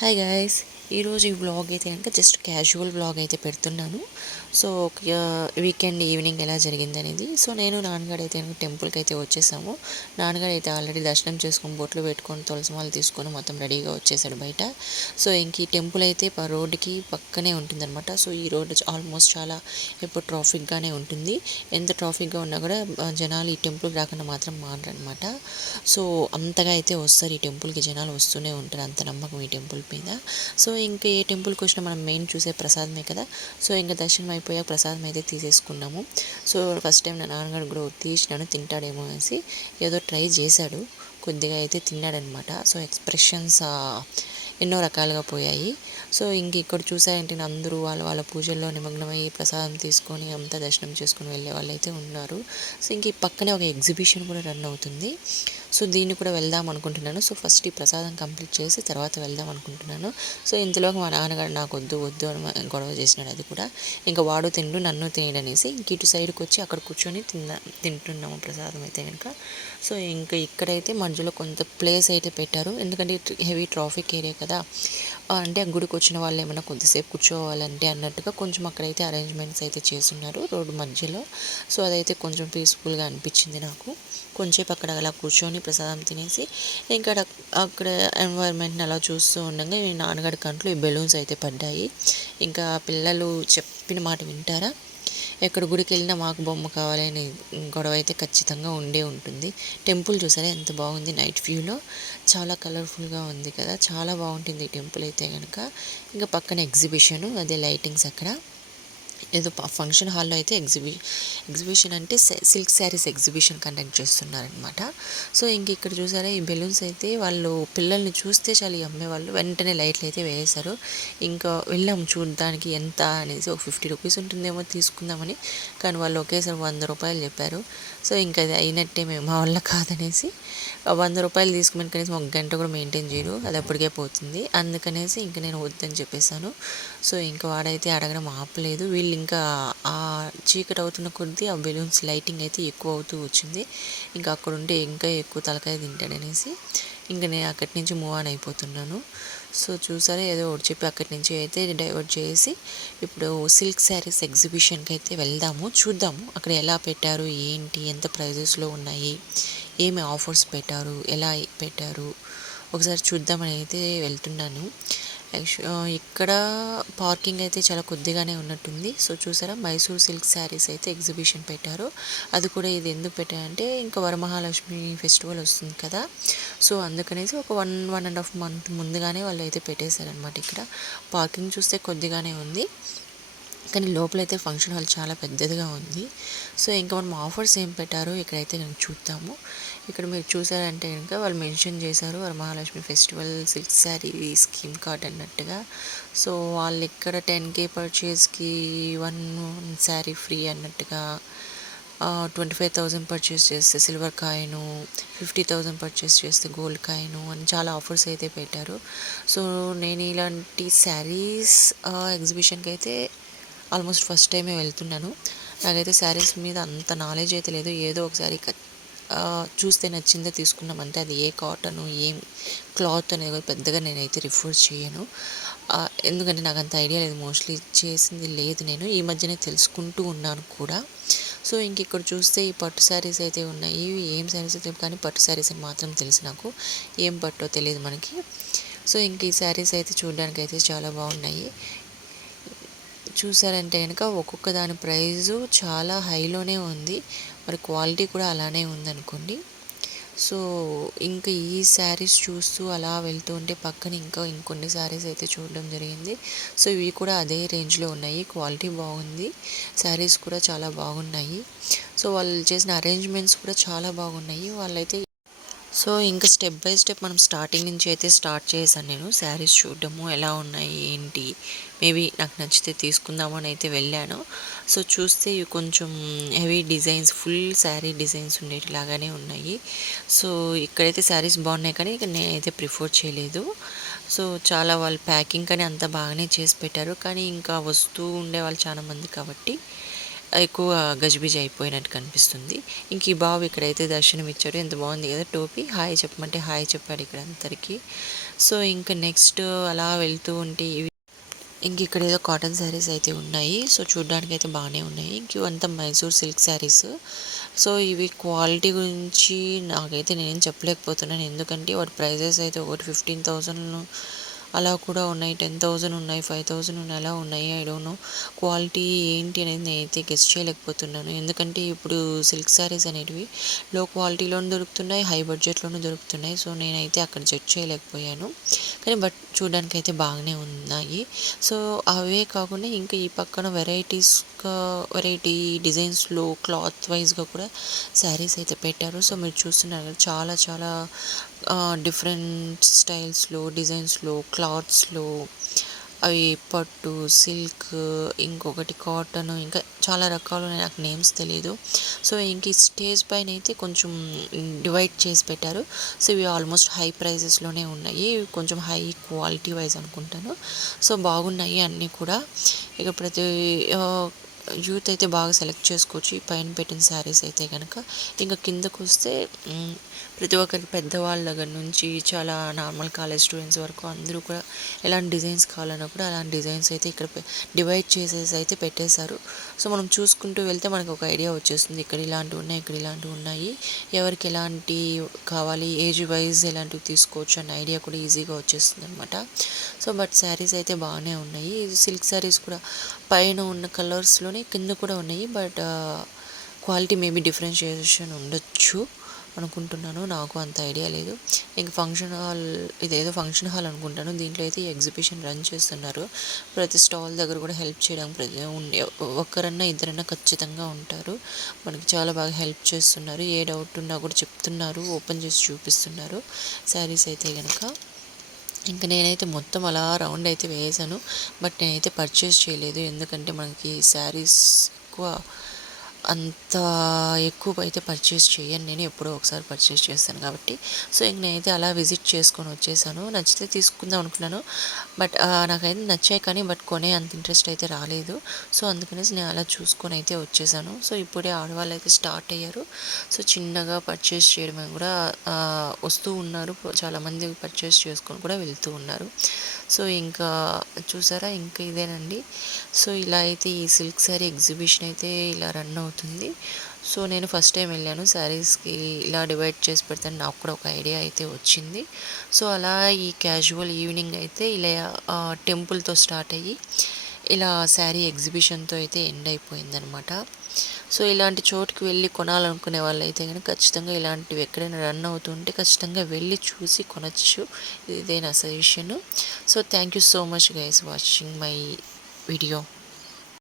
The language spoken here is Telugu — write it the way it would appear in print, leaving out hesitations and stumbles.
హాయ్ గైస్, ఈరోజు ఈ వ్లాగ్ అయితే కనుక జస్ట్ క్యాజువల్ వ్లాగ్ అయితే పెడుతున్నాను. సో వీకెండ్ ఈవినింగ్ ఎలా జరిగింది అనేది. సో నేను నాన్నగారు అయితే కనుక టెంపుల్కి అయితే వచ్చేసాము. నాన్నగారు అయితే ఆల్రెడీ దర్శనం చేసుకొని బొట్లు పెట్టుకొని తులసిమాలు తీసుకొని మొత్తం రెడీగా వచ్చేసాడు బయట. సో ఇంక ఈ టెంపుల్ అయితే రోడ్డుకి పక్కనే ఉంటుందన్నమాట. సో ఈ రోడ్డు ఆల్మోస్ట్ చాలా ఎప్పుడు ట్రాఫిక్గానే ఉంటుంది. ఎంత ట్రాఫిక్గా ఉన్నా కూడా జనాలు ఈ టెంపుల్కి రాకుండా మాత్రం మానరనమాట. సో అంతగా అయితే వస్తారు ఈ టెంపుల్కి, జనాలు వస్తూనే ఉంటారు, అంత నమ్మకం ఈ టెంపుల్ మీద. సో ఇంకా ఏ టెంపుల్కి వచ్చినా మనం మెయిన్ చూసే ప్రసాదమే కదా. సో ఇంకా దర్శనం అయిపోయాక ప్రసాదం అయితే తీసేసుకున్నాము. సో ఫస్ట్ టైం నా నాన్నగారు కూడా తీసినాను, తింటాడేమో అనేసి ఏదో ట్రై చేశాడు, కొద్దిగా అయితే తిన్నాడనమాట. సో ఎక్స్ప్రెషన్స్ ఎన్నో రకాలుగా పోయాయి. సో ఇంక ఇక్కడ చూసారంటే అందరూ వాళ్ళ వాళ్ళ పూజల్లో నిమగ్నమయ్యి ప్రసాదం తీసుకొని అంతా దర్శనం చేసుకొని వెళ్ళే వాళ్ళు అయితే ఉన్నారు. సో ఇంక ఈ పక్కనే ఒక ఎగ్జిబిషన్ కూడా రన్ అవుతుంది. సో దీన్ని కూడా వెళ్దాం అనుకుంటున్నాను. సో ఫస్ట్ ఈ ప్రసాదం కంప్లీట్ చేసి తర్వాత వెళ్దాం అనుకుంటున్నాను. సో ఇంతలోకి మా నాన్నగారు నాకు వద్దు వద్దు అని గొడవ చేసినాడు. అది కూడా ఇంకా వాడు తిండు నన్ను తినేడనేసి ఇంక ఇటు సైడ్కి వచ్చి అక్కడ కూర్చొని తింటున్నాము ప్రసాదం అయితే కనుక. సో ఇంకా ఇక్కడైతే మధ్యలో కొంత ప్లేస్ అయితే పెట్టారు, ఎందుకంటే హెవీ ట్రాఫిక్ ఏరియా కదా. అంటే ఆ గుడికి వచ్చిన వాళ్ళు ఏమైనా కొద్దిసేపు కూర్చోవాలంటే అన్నట్టుగా కొంచెం అక్కడైతే అరేంజ్మెంట్స్ అయితే చేస్తున్నారు రోడ్డు మధ్యలో. సో అదైతే కొంచెం పీస్ఫుల్గా అనిపించింది నాకు. కొంచెంసేపు అక్కడ అలా కూర్చొని ప్రసాదం తినేసి ఇంకా అక్కడ ఎన్వైర్న్మెంట్ని అలా చూస్తూ ఉండగా ఈ నాన్నగారి కంట్లో ఈ బెలూన్స్ అయితే పడ్డాయి. ఇంకా పిల్లలు చెప్పిన మాట వింటారా, ఎక్కడ గుడికి వెళ్ళినా మాకు బొమ్మ కావాలని గొడవ అయితే ఖచ్చితంగా ఉండే ఉంటుంది. టెంపుల్ చూసారా ఎంత బాగుంది, నైట్ వ్యూలో చాలా కలర్ఫుల్గా ఉంది కదా, చాలా బాగుంటుంది ఈ టెంపుల్ అయితే కనుక. ఇంకా పక్కన ఎగ్జిబిషను, అదే లైటింగ్స్ అక్కడ ఏదో ఫంక్షన్ హాల్లో అయితే ఎగ్జిబిషన్ అంటే సిల్క్ శారీస్ ఎగ్జిబిషన్ కండక్ట్ చేస్తున్నారనమాట. సో ఇంక ఇక్కడ చూసారా ఈ బెలూన్స్ అయితే వాళ్ళు పిల్లల్ని చూస్తే చాలు అమ్మేవాళ్ళు వెంటనే లైట్లు అయితే వేశారు. ఇంకా వెళ్ళాము చూడడానికి ఎంత అనేసి, ఒక 50 రూపీస్ ఉంటుందేమో తీసుకుందామని, కానీ వాళ్ళు ఒకేసారి 100 రూపాయలు చెప్పారు. సో ఇంకా అది అయినట్టే, మేము మా వల్ల కాదనేసి 100 రూపాయలు తీసుకుని కనీసం ఒక గంట కూడా మెయింటైన్ చేయరు, అది అప్పటికే పోతుంది. అందుకనేసి ఇంక నేను వద్దని చెప్పేశాను. సో ఇంకా వాడైతే అడగడం ఆపలేదు. వీళ్ళు ఇంకా ఆ చీకటి అవుతున్న కొద్దీ ఆ బెలూన్స్ లైటింగ్ అయితే ఎక్కువ అవుతూ వచ్చింది. ఇంకా అక్కడ ఉంటే ఇంకా ఎక్కువ తలకాయ తింటాడనేసి ఇంకా నేను అక్కడి నుంచి మూవ్ ఆన్ అయిపోతున్నాను. సో చూసారా ఏదో ఒకటి చెప్పి అక్కడి నుంచి అయితే డైవర్ట్ చేసి ఇప్పుడు సిల్క్ శారీస్ ఎగ్జిబిషన్కి అయితే వెళ్దాము, చూద్దాము అక్కడ ఎలా పెట్టారు, ఏంటి, ఎంత ప్రైజెస్లో ఉన్నాయి, ఏమి ఆఫర్స్ పెట్టారు, ఎలా పెట్టారు ఒకసారి చూద్దామని అయితే వెళ్తున్నాను. ఇక్కడ పార్కింగ్ అయితే చాలా కొద్దిగానే ఉన్నట్టుంది. సో చూసారా మైసూర్ సిల్క్ శారీస్ అయితే ఎగ్జిబిషన్ పెట్టారు. అది కూడా ఇది ఎందుకు పెట్టారంటే ఇంకా వరమహాలక్ష్మి ఫెస్టివల్ వస్తుంది కదా, సో అందుకనేసి ఒక 1.5 మంత్ ముందుగానే వాళ్ళు అయితే పెట్టేశారనమాట. ఇక్కడ పార్కింగ్ చూస్తే కొద్దిగానే ఉంది, కానీ లోపలైతే ఫంక్షన్ హాల్ చాలా పెద్దదిగా ఉంది. సో ఇంకా మనం ఆఫర్స్ ఏం పెట్టారో ఇక్కడైతే కనుక చూద్దాము. ఇక్కడ మీరు చూసారంటే కనుక వాళ్ళు మెన్షన్ చేశారు Varamahalakshmi festival silk sari scheme card అన్నట్టుగా. సో వాళ్ళు ఇక్కడ 10K పర్చేస్కి 1 శారీ ఫ్రీ అన్నట్టుగా, 25,000 పర్చేస్ చేస్తే సిల్వర్ కాయిను, 50,000 పర్చేస్ చేస్తే గోల్డ్ కాయిను అని చాలా ఆఫర్స్ అయితే పెట్టారు. సో నేను ఇలాంటి శారీస్ ఎగ్జిబిషన్కి అయితే ఆల్మోస్ట్ ఫస్ట్ టైమే వెళ్తున్నాను. నాకైతే శారీస్ మీద అంత నాలెడ్జ్ అయితే లేదు, ఏదో ఒకసారి చూస్తే నచ్చిందే తీసుకున్నాం అంటే అది ఏ కాటన్ ఏం క్లాత్ అనేది పెద్దగా నేనైతే రిఫర్ చేయను, ఎందుకంటే నాకు అంత ఐడియా లేదు, మోస్ట్లీ చేసింది లేదు, నేను ఈ మధ్యనే తెలుసుకుంటూ ఉన్నాను కూడా. సో ఇంక ఇక్కడ చూస్తే ఈ పట్టు శారీస్ అయితే ఉన్నాయి, ఏం శారీస్ అయితే కానీ పట్టు శారీస్ అని మాత్రం తెలుసు నాకు, ఏం పట్టో తెలియదు మనకి. సో ఇంక ఈ శారీస్ అయితే చూడడానికి అయితే చాలా బాగున్నాయి. చూసారంటే కనుక ఒక్కొక్క దాని ప్రైజు చాలా హైలోనే ఉంది, మరి క్వాలిటీ కూడా అలానే ఉందనుకోండి. సో ఇంకా ఈ శారీస్ చూస్తూ అలా వెళ్తూ ఉంటే పక్కన ఇంకొన్ని శారీస్ అయితే చూడడం జరిగింది. సో ఇవి కూడా అదే రేంజ్లో ఉన్నాయి, క్వాలిటీ బాగుంది, శారీస్ కూడా చాలా బాగున్నాయి. సో వాళ్ళు చేసిన అరేంజ్మెంట్స్ కూడా చాలా బాగున్నాయి వాళ్ళైతే. సో ఇంకా స్టెప్ బై స్టెప్ మనం స్టార్టింగ్ నుంచి అయితే స్టార్ట్ చేశాను నేను శారీస్ చూడడము, ఎలా ఉన్నాయి ఏంటి, మేబీ నాకు నచ్చితే తీసుకుందామని అయితే వెళ్ళాను. సో చూస్తే ఇవి కొంచెం heavy designs, full sari designs ఉండేటిలాగానే ఉన్నాయి. సో ఇక్కడైతే శారీస్ బాగున్నాయి, కానీ ఇక నేనైతే ప్రిఫర్ చేయలేదు. సో చాలా వాళ్ళు ప్యాకింగ్ కానీ అంత బాగానే చేసి పెట్టారు, కానీ ఇంకా వస్తూ ఉండే వాళ్ళు చాలా మంది కాబట్టి ఎక్కువ గజిబిజి అయిపోయినట్టు కనిపిస్తుంది. ఇంక ఈ బాబు ఇక్కడైతే దర్శనం ఇచ్చాడు, ఎంత బాగుంది కదా టోపీ, హాయ్ చెప్పమంటే హాయ్ చెప్పాడు ఇక్కడ అందరికీ. సో ఇంకా నెక్స్ట్ అలా వెళ్తూ ఉంటే ఇంక ఇక్కడ ఏదో కాటన్ శారీస్ అయితే ఉన్నాయి. సో చూడ్డానికి అయితే బాగానే ఉన్నాయి. ఇంక ఇవంతా మైసూర్ సిల్క్ శారీస్. సో ఇవి క్వాలిటీ గురించి నాకైతే నేనేం చెప్పలేకపోతున్నాను. ఎందుకంటే వాటి ప్రైజెస్ అయితే ఒకటి 15,000 అలా కూడా ఉన్నాయి, 10,000 ఉన్నాయి, 5,000 ఉన్నాయి, అలా ఉన్నాయి. ఐ డోంట్ నో క్వాలిటీ ఏంటి అనేది నేనైతే గెస్ చేయలేకపోతున్నాను. ఎందుకంటే ఇప్పుడు సిల్క్ శారీస్ అనేటివి లో క్వాలిటీలోనూ దొరుకుతున్నాయి, హై బడ్జెట్లోనూ దొరుకుతున్నాయి. సో నేనైతే అక్కడ జడ్జ్ చేయలేకపోయాను. కానీ బట్ చూడడానికి అయితే బాగానే ఉన్నాయి. సో అవే కాకుండా ఇంకా ఈ పక్కన వెరైటీ డిజైన్స్లో క్లాత్ వైజ్గా కూడా శారీస్ అయితే పెట్టారు. సో మీరు చూస్తున్నారు కదా, చాలా చాలా డిఫరెంట్ స్టైల్స్లో, డిజైన్స్లో, క్లాత్స్లో, అవి పట్టు, సిల్క్, ఇంకొకటి కాటన్, ఇంకా చాలా రకాలు, నాకు నేమ్స్ తెలీదు. సో ఇంక ఈ స్టేజ్ పైన అయితే కొంచెం డివైడ్ చేసి పెట్టారు. సో ఇవి ఆల్మోస్ట్ హై ప్రైజెస్లోనే ఉన్నాయి, కొంచెం హై క్వాలిటీ వైజ్ అనుకుంటాను. సో బాగున్నాయి అన్నీ కూడా. ఇక ప్రతి యూత్ అయితే బాగా సెలెక్ట్ చేసుకోవచ్చు ఈ పైన పెట్టిన శారీస్ అయితే కనుక. ఇంకా కిందకు వస్తే ప్రతి ఒక్కరికి, పెద్దవాళ్ళ దగ్గర నుంచి చాలా నార్మల్ కాలేజ్ స్టూడెంట్స్ వరకు అందరూ కూడా ఎలాంటి డిజైన్స్ కావాలన్నా కూడా అలాంటి డిజైన్స్ అయితే ఇక్కడ డివైడ్ చేసేసి అయితే పెట్టేశారు. సో మనం చూసుకుంటూ వెళ్తే మనకు ఒక ఐడియా వచ్చేస్తుంది, ఇక్కడ ఇలాంటివి ఉన్నాయి, ఇక్కడ ఇలాంటివి ఉన్నాయి, ఎవరికి ఎలాంటి కావాలి, ఏజ్ వైజ్ ఎలాంటివి తీసుకోవచ్చు అన్న ఐడియా కూడా ఈజీగా వచ్చేస్తుంది అనమాట. సో బట్ శారీస్ అయితే బాగానే ఉన్నాయి. సిల్క్ శారీస్ కూడా పైన ఉన్న కలర్స్లోనే కింద కూడా ఉన్నాయి. బట్ క్వాలిటీ మేబీ డిఫరెన్షియేషన్ ఉండొచ్చు అనుకుంటున్నాను, నాకు అంత ఐడియా లేదు. ఇంక ఫంక్షన్ హాల్, ఇదేదో ఫంక్షన్ హాల్ అనుకుంటాను. దీంట్లో అయితే ఈ ఎగ్జిబిషన్ రన్ చేస్తున్నారు. ప్రతి స్టాల్ దగ్గర కూడా హెల్ప్ చేయడానికి ఒక్కరన్నా ఇద్దరన్నా ఖచ్చితంగా ఉంటారు. మనకి చాలా బాగా హెల్ప్ చేస్తున్నారు. ఏ డౌట్ ఉన్నా కూడా చెప్తున్నారు, ఓపెన్ చేసి చూపిస్తున్నారు శారీస్ అయితే కనుక. ఇంకా నేనైతే మొత్తం అలా రౌండ్ అయితే వేసాను. బట్ నేనైతే పర్చేస్ చేయలేదు, ఎందుకంటే మనకి శారీస్ అంత ఎక్కువ అయితే పర్చేస్ చేయను, నేను ఎప్పుడో ఒకసారి పర్చేస్ చేస్తాను కాబట్టి. సో ఇంక నేనైతే అలా విజిట్ చేసుకొని వచ్చేసాను. నచ్చితే తీసుకుందాం అనుకున్నాను, బట్ నాకైతే నచ్చాయి కానీ బట్ కొనే అంత ఇంట్రెస్ట్ అయితే రాలేదు. సో అందుకనేసి నేను అలా చూసుకొని అయితే వచ్చేసాను. సో ఇప్పుడే ఆడవాళ్ళు అయితే స్టార్ట్ అయ్యారు. సో చిన్నగా పర్చేస్ చేయడం కూడా వస్తూ ఉన్నారు, చాలామంది పర్చేస్ చేసుకొని కూడా వెళ్తూ ఉన్నారు. సో ఇంకా చూసారా, ఇంకా ఇదేనండి. సో ఇలా అయితే ఈ సిల్క్ శారీ ఎగ్జిబిషన్ అయితే ఇలా రన్ అవుతుంది. సో నేను ఫస్ట్ టైం వెళ్ళాను, శారీస్కి ఇలా డివైడ్ చేసి పెడతాను, నాకు కూడా ఒక ఐడియా అయితే వచ్చింది. సో అలా ఈ క్యాజువల్ ఈవినింగ్ అయితే ఇలా టెంపుల్తో స్టార్ట్ అయ్యి ఇలా శారీ ఎగ్జిబిషన్తో అయితే ఎండ్ అయిపోయిందనమాట. సో ఇలాంటి చోటుకి వెళ్ళి కొనాలనుకునే వాళ్ళు అయితే కనుక ఖచ్చితంగా ఇలాంటివి ఎక్కడైనా రన్ అవుతుంటే ఖచ్చితంగా వెళ్ళి చూసి కొనచ్చు. ఇదే నా suggestion. So thank you so much guys watching my video.